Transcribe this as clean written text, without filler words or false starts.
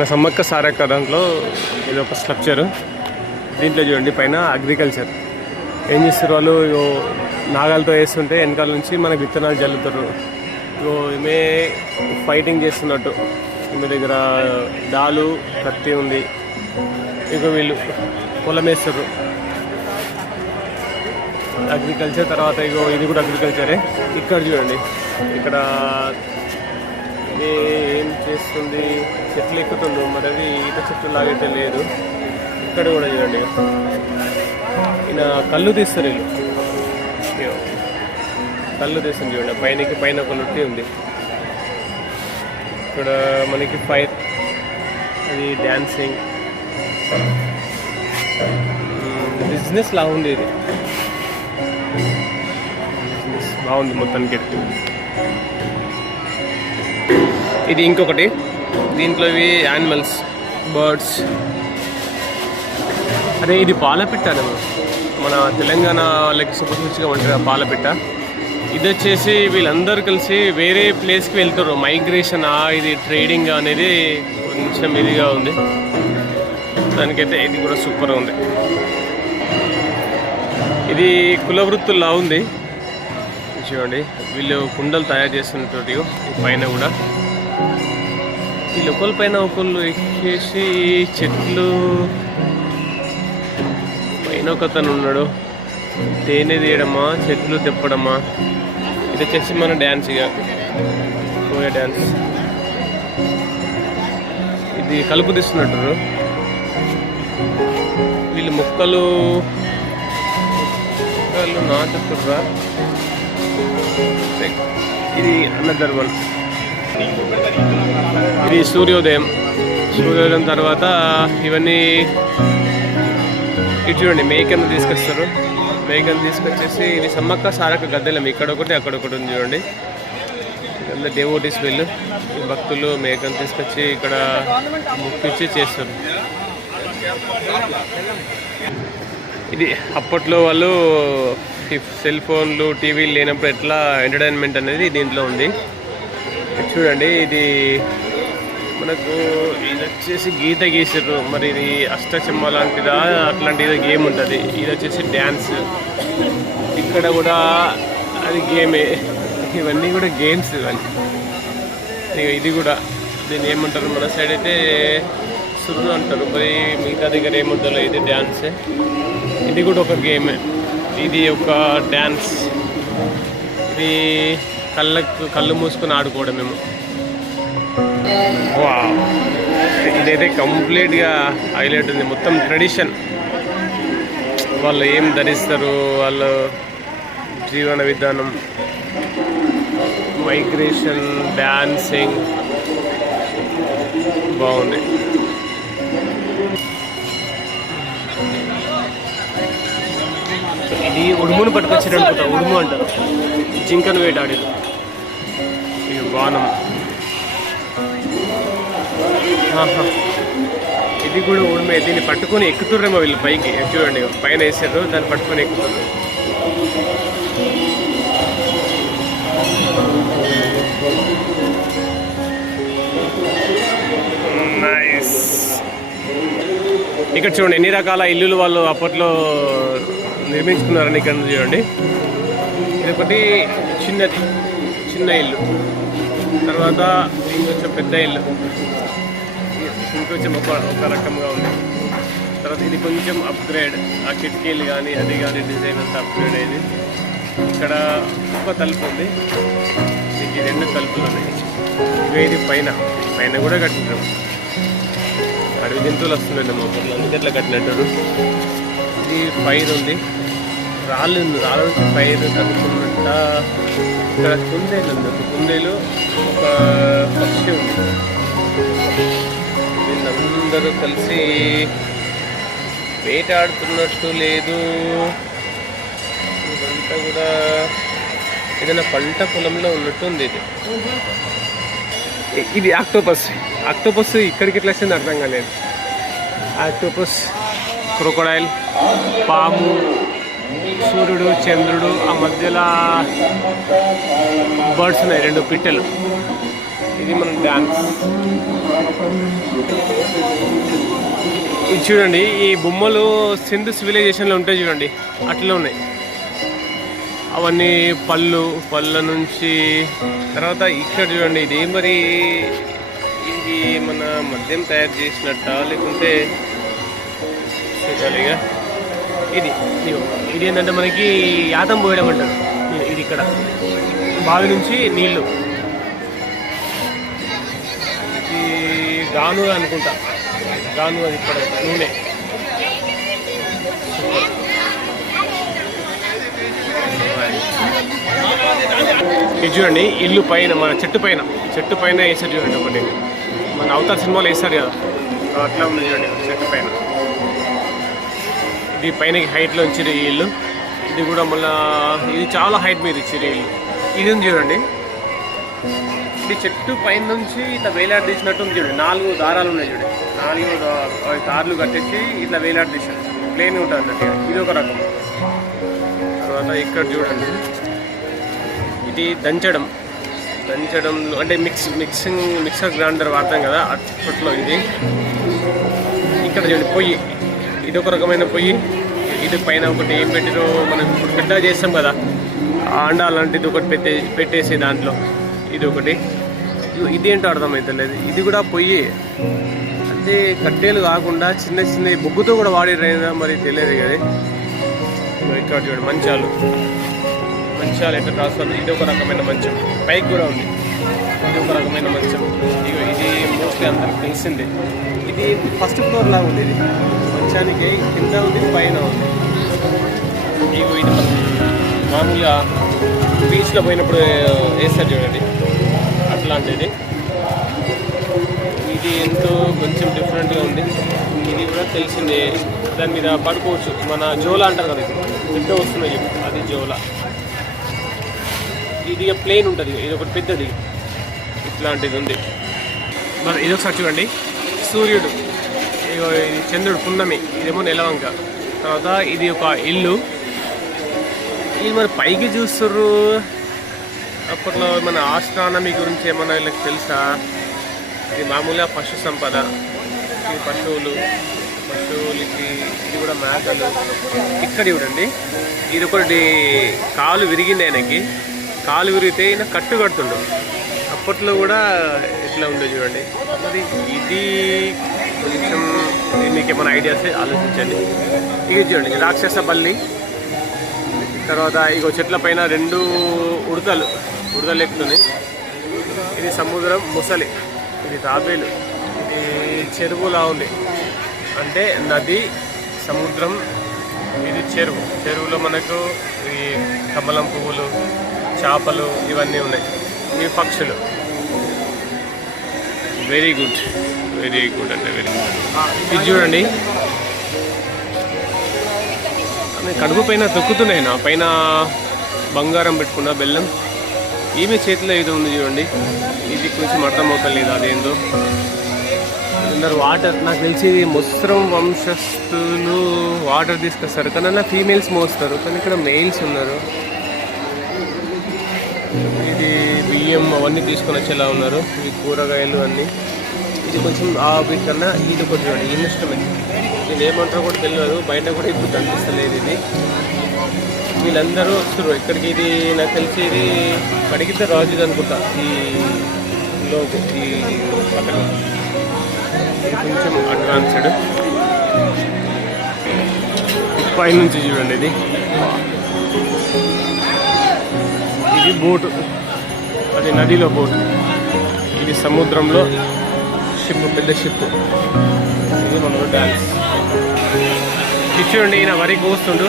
మన సమ్మక్క సారక్క దాంట్లో ఇది ఒక స్ట్రక్చర్. దీంట్లో చూడండి పైన అగ్రికల్చర్ ఏం చేస్తారు వాళ్ళు, నాగాలతో వేస్తుంటే వెనకాల నుంచి మన విత్తనాలు జల్లుతారు. ఈమె ఫైటింగ్ చేస్తున్నట్టు, ఈమె దగ్గర డాలు కత్తి ఉంది. ఇక వీళ్ళు పొలం వేస్తారు, అగ్రికల్చర్. తర్వాత ఇగో ఇది కూడా అగ్రికల్చరే. ఇక్కడ చూడండి, ఇక్కడ ఏం చేస్తుంది, చెట్లు ఎక్కుతుందో మరి, అది ఈత చెట్లు లాగైతే లేదు. ఇక్కడ కూడా చూడండి, ఈయన కళ్ళు తీస్తారు. వీళ్ళు కళ్ళు తీస్తుంది చూడండి, పైన ఒక నొట్టి ఉంది. ఇక్కడ మనకి ఫైర్, అది డ్యాన్సింగ్ బిజినెస్ లా ఉంది. ఇది బిజినెస్ బాగుంది మొత్తానికి. ఇది ఇంకొకటి, దీంట్లో ఇవి యానిమల్స్, బర్డ్స్. అదే ఇది పాలపిట్ట, మన తెలంగాణ వాళ్ళకి సూపర్గా ఉంటుంది పాలపిట్ట. ఇది వచ్చేసి వీళ్ళందరూ కలిసి వేరే ప్లేస్కి వెళ్తారు, మైగ్రేషన్. ఇది ట్రేడింగ్ అనేది కొంచెం ఇదిగా ఉంది దానికైతే. ఇది కూడా సూపర్గా ఉంది. ఇది కుల వృత్తుల్లా ఉంది చూడండి. వీళ్ళు కుండలు తయారు చేస్తున్నట్టు ఈ పైన కూడా. ఈ ఒకళ్ళ పైన ఒకళ్ళు ఎక్కేసి చెట్లు పైన ఒకతను ఉన్నాడు. తేనె తీయడమా, చెట్లు తెప్పడమా. ఇది వచ్చేసి మన డ్యాన్స్, ఇక కోయ డ్యాన్స్. ఇది కలుపు తీస్తున్నట్టు. వీళ్ళు మొక్కలు నాటుతుర్రా. ఇది అనదర్ వన్. ఇది సూర్యోదయం తర్వాత ఇవన్నీ ఇటు చూడండి, మేకను తీసుకొస్తారు. మేకను తీసుకొచ్చేసి ఇది సమ్మక్క సారక్క గద్దెలం, ఇక్కడ ఒకటి అక్కడ ఒకటి ఉంది చూడండి. ఇదంతా డెవోటీస్ వీళ్ళు, ఈ భక్తులు మేకను తీసుకొచ్చి ఇక్కడ ముక్కిచ్చి చేస్తారు. ఇది అప్పట్లో వాళ్ళు సెల్ ఫోన్లు, టీవీలు లేనప్పుడు ఎట్లా ఎంటర్టైన్మెంట్ అనేది దీంట్లో ఉంది చూడండి. ఇది మనకు ఇది వచ్చేసి గీత గీసారు, మరి ఇది అష్టచమ్మ లాంటిదా అట్లాంటి ఏదో గేమ్ ఉంటుంది. ఇది వచ్చేసి డ్యాన్స్. ఇక్కడ కూడా అది గేమే, ఇవన్నీ కూడా గేమ్స్ ఇవన్నీ. ఇది కూడా దీన్ని ఏమంటారు, మన సైడ్ అయితే సుర్రు అంటారు, మరి మిగతా దగ్గర ఏముంటారో. ఇది డ్యాన్సే, ఇది కూడా ఒక గేమే. ఇది ఒక డ్యాన్స్. ఇది కళ్ళు మూసుకొని ఆడుకోవడం మేము. వా, ఇదైతే కంప్లీట్గా హైలైట్ ఉంది. మొత్తం ట్రెడిషన్, వాళ్ళు ఏం ధరిస్తారు, వాళ్ళ జీవన విధానం, మైగ్రేషన్, డాన్సింగ్ బాగుంది. ఇది ఉడుమును పట్టుకొచ్చారు అనుకుంటా, ఉడుము అంటారు. జింకను వేటాడేది. ఇది బాణం. ఇది కూడా ఉడుమే. దీన్ని పట్టుకొని ఎక్కుతుర్రేమో వీళ్ళు పైకి. చూడండి, పైన వేసారు, దాన్ని పట్టుకొని ఎక్కుతున్నారు. నైస్. ఇక్కడ చూడండి ఎన్ని రకాల ఇల్లులు వాళ్ళు అప్పట్లో నిర్మించుకున్నారని. ఇక్కడ చూడండి, ఇది ఒకటి చిన్న ఇల్లు, తర్వాత ఇంకొంచెం పెద్ద ఇల్లు, ఇంకొంచెం ఒక రకంగా ఉంది. తర్వాత ఇది కొంచెం అప్గ్రేడ్, ఆ కిటికీలు కానీ అది కానీ డిజైన్ అంతా అప్గ్రేడ్ అయ్యింది. ఇక్కడ ఒక తలుపు ఉంది, దీనికి 2 తలుపులు ఉన్నాయి. ఇది పైన కూడా కట్టినారు. అడవి జంతువులు వస్తున్నాయండి మా ఊర్లో, అందుకే అట్లా కట్టినట్టు. ఇది ఫైర్ ఉంది, రాళ్ళ నుంచి ఫైర్ కలుపుతున్నట్ట. ఇక్కడ కుందేలు ఉంది, కుందేలు, ఒక పక్షి ఉంది. వీళ్ళందరూ కలిసి వేటాడుతున్నట్టు లేదు. ఇదంతా కూడా ఏదైనా పంట పొలంలో ఉన్నట్టు ఉంది. ఇది ఆక్టోపస్ ఇక్కడికి ఎట్లా వచ్చింది అర్థం కాలేదు. ఆక్టోపస్, క్రొకొడైల్, పాము, సూర్యుడు, చంద్రుడు, ఆ మధ్యలో బర్డ్స్ ఉన్నాయి 2 పిట్టలు. ఇది ఇది మన డ్యాన్స్. ఇది చూడండి, ఈ బొమ్మలు సింధు సివిలైజేషన్లో ఉంటాయి చూడండి, అట్లా ఉన్నాయి. అవన్నీ పళ్ళ నుంచి. తర్వాత ఇక్కడ చూడండి, ఇది మరి ఇది మన మద్యం తయారు చేసినట్ట లేకుంటే చూడాలిగా. ఇది ఏంటంటే మనకి యాతం పోయడం అంటారు. ఇది ఇక్కడ బావి నుంచి నీళ్ళు. ఇది గాను అనుకుంటా, గాను. అది ఇక్కడ నూనె. ఇది చూడండి, ఇల్లు పైన మన చెట్టు పైన వేసారు చూడండి. ఒకటి మన అవతార్ సినిమాలో వేస్తారు కదా, అట్లా ఉంది చూడండి చెట్టు పైన. ఇది పైన హైట్లో ఇచ్చిరు ఈ ఇల్లు. ఇది కూడా మళ్ళీ ఇది చాలా హైట్ మీద ఇచ్చిరు ఇల్లు. ఇది ఉంది చూడండి, ఇది చెట్టు పైన నుంచి ఇట్లా వేలాడదీసినట్టు ఉంది చూడండి. 4 దారాలు ఉన్నాయి చూడండి, 4 తార్లు కట్టేసి ఇట్లా వేలాడదీశారు. ప్లేన్ ఉంటుంది అన్నట్టు. ఇది ఒక రకం. తర్వాత ఇక్కడ చూడండి, ఇది దంచడం అంటే మిక్సర్ గ్రైండర్ వాడతాం కదా అప్పట్లో. ఇది ఇక్కడ చూడండి పొయ్యి, ఇది ఒక రకమైన పొయ్యి. ఇది పైన ఒకటి ఏం పెట్టిరో మనం ఇప్పుడు పెద్ద చేస్తాం కదా, అండా లాంటిది ఒకటి పెట్టేసి దాంట్లో ఇది ఒకటి. ఇదేంటో అర్థమవుతలేదు. ఇది కూడా పొయ్యి అంటే కట్టెలు కాకుండా చిన్న బొగ్గుతో కూడా వాడిరైనా మరి తెలియదు కదా. ఇక్కడ చూడండి మంచాలు ఎట్లా రాస్తుంది. ఇది ఒక రకమైన మంచం. పైకి కూడా ఉంది, ఇది ఒక రకమైన మంచం. ఇది మోస్ట్లీ అందరికి తెలిసిందే. ఇది ఫస్ట్ ఫ్లోర్ లాగా ఉంది. ఇది మంచానికి కింద ఉంది, పైన ఉంది. ఇది మామూలుగా బీచ్లో పోయినప్పుడు వేస్తారు చూడండి, అట్లాంటిది. ఇది ఎంతో కొంచెం డిఫరెంట్గా ఉంది. ఇది కూడా తెలిసిందే. దాని మీద పడుకోవచ్చు. మన జోలా అంటారు కదా, పెద్ద వస్తున్నాయి అది జోలా. ఇది ప్లేన్ ఉంటుంది, ఇది ఒకటి పెద్దది ఇట్లాంటిది ఉంది. మరి ఇది ఒకసారి చూడండి, సూర్యుడు, ఇది చంద్రుడు, పున్నమి, ఇదేమో నెలవంక. తర్వాత ఇది ఒక ఇల్లు. ఇది మరి పైకి చూస్తుర్రు. అప్పట్లో మన ఆస్ట్రానమీ గురించి ఏమన్నా వీళ్ళకి తెలుసా? ఇది మామూలుగా పశు సంపద. ఇది పశువులకి ఇది కూడా మేకలు. ఇక్కడ చూడండి, ఇది ఒకటి కాలు విరిగింది. ఆయనకి కాలు విరిగితే ఈయన కట్టు కడుతుండు. అప్పట్లో కూడా ఇట్లా ఉండే చూడండి. మరి ఇది కొంచెం మీకు ఏమైనా ఐడియాస్ ఆలోచించండి. ఇది చూడండి, రాక్షస బల్లి. తర్వాత ఇగో చెట్ల పైన 2 ఉడతలు ఎక్కుతున్నాయి. ఇది సముద్రం ముసలి, ఇది తాబేలు, ఇది చెరువులా ఉంది. అంటే నది, సముద్రం, ఇది చెరువులో మనకు ఈ కమలం పువ్వులు, చేపలు ఇవన్నీ ఉన్నాయి. ఇవి పక్షులు. వెరీ గుడ్ అంటే వెరీ గుడ్. ఇది చూడండి, కడుపు పైన తొక్కుతున్నాయి. నా పైన బంగారం పెట్టుకున్న బెల్లం. ఈమె చేతిలో ఏదో ఉంది చూడండి. ఇది కొంచెం అర్థమవుతలేదు అదేందో. అందరు వాటర్, నాకు తెలిసి ముస్రం వంశస్థులు వాటర్ తీసుకొస్తారు, కానీ ఫీమేల్స్ మోస్తారు, కానీ ఇక్కడ మెయిల్స్ ఉన్నారు. ఇది బియ్యం అవన్నీ తీసుకొని వచ్చేలా ఉన్నారు. ఈ కూరగాయలు అన్నీ. ఇది కొంచెం వీటికన్నా ఇది ఒకటి చూడండి, ఇన్వెస్ట్మెంట్. ఇది ఏమంటారో కూడా తెలియదు, బయట కూడా ఇప్పుడు కనిపిస్తలేదు. ఇది వీళ్ళందరూ వస్తారు ఇక్కడికి. ఇది నాకు తెలిసి ఇది కడిగితే రాజుది అనుకుంటా. ఈ లోపు ఈ పక్కన కొంచెం అడ్వాన్స్డ్. పై నుంచి చూడండి, ఇది బోటు, అది నదిలో బోటు. ఇది సముద్రంలో షిప్, పెద్ద షిప్. ఇది మనలో డ్యాన్స్. ఇది చూడండి, ఈయన వరి కోస్తుండు.